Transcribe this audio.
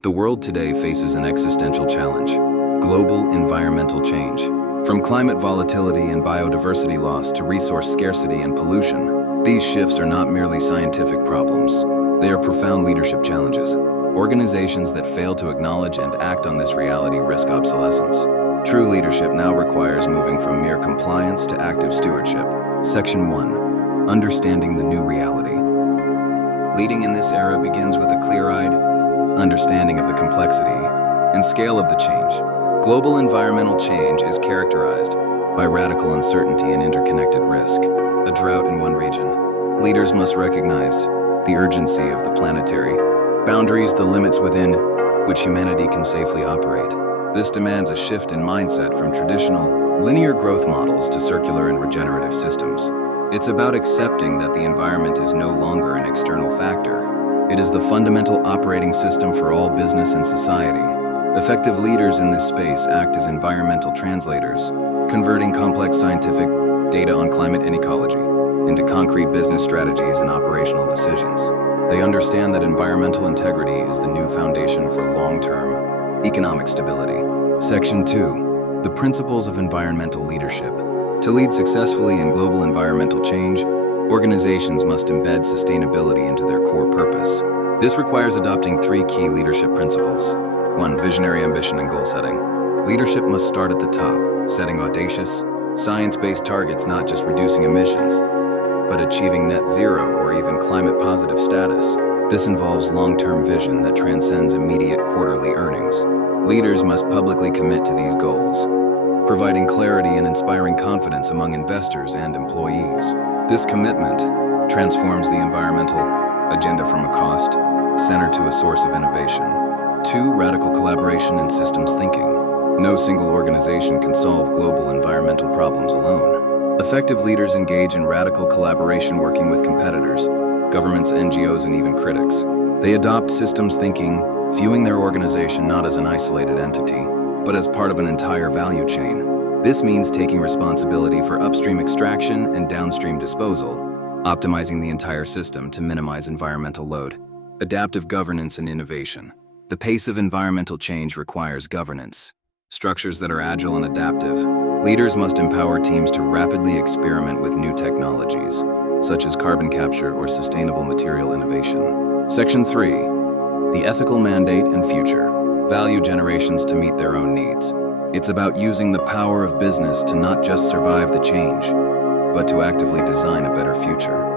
The world today faces an existential challenge: global environmental change. From climate volatility and biodiversity loss to resource scarcity and pollution, these shifts are not merely scientific problems. They are profound leadership challenges. Organizations that fail to acknowledge and act on this reality risk obsolescence. True leadership now requires moving from mere compliance to active stewardship. Section 1. Understanding the new reality. Leading in this era begins with a clear-eyed understanding of the complexity and scale of the change. Global environmental change is characterized by radical uncertainty and interconnected risk. A drought in one region. Leaders must recognize the urgency of the planetary boundaries, the limits within which humanity can safely operate. This demands a shift in mindset from traditional linear growth models to circular and regenerative systems. It's about accepting that the environment is no longer an external factor. It is the fundamental operating system for all business and society. Effective leaders in this space act as environmental translators, converting complex scientific data on climate and ecology into concrete business strategies and operational decisions. They understand that environmental integrity is the new foundation for long-term economic stability. Section 2. The principles of environmental leadership. To lead successfully in global environmental change, organizations must embed sustainability into their core purpose. This requires adopting 3 key leadership principles. 1. Visionary ambition and goal setting. Leadership must start at the top, setting audacious, science-based targets, not just reducing emissions, but achieving net zero or even climate-positive status. This involves long-term vision that transcends immediate quarterly earnings. Leaders must publicly commit to these goals, providing clarity and inspiring confidence among investors and employees. This commitment transforms the environmental agenda from a cost center to a source of innovation. 2. Radical collaboration and systems thinking. No single organization can solve global environmental problems alone. Effective leaders engage in radical collaboration, working with competitors, governments, NGOs, and even critics. They adopt systems thinking, viewing their organization not as an isolated entity, but as part of an entire value chain. This means taking responsibility for upstream extraction and downstream disposal, optimizing the entire system to minimize environmental load. Adaptive governance and innovation. The pace of environmental change requires governance, structures that are agile and adaptive. Leaders must empower teams to rapidly experiment with new technologies, such as carbon capture or sustainable material innovation. Section 3. The ethical mandate and future. Value generations to meet their own needs. It's about using the power of business to not just survive the change, but to actively design a better future.